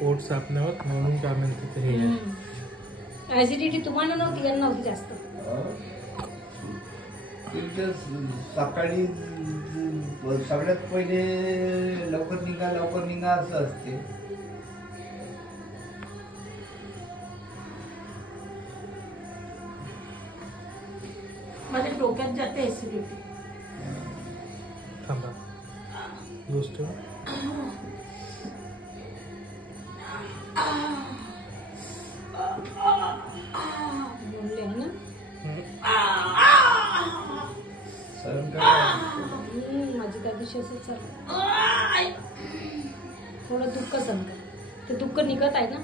पोट साफ नाही होत म्हणून काय म्हणते हे आहे. ऍसिडिटी तुम्हाला नव्हती, यांना नव्हती जास्त. सकाळी सगळ्यात पहिले लवकर निघा असं असते. माझ्या डोक्यात जाते ऍसिडिटी. थांबा गोष्ट बोलले आहे ना. माझी त्या दिवशी असंच चालू. थोडं दुःख सहन कर, ते दुःख निघत आहे ना.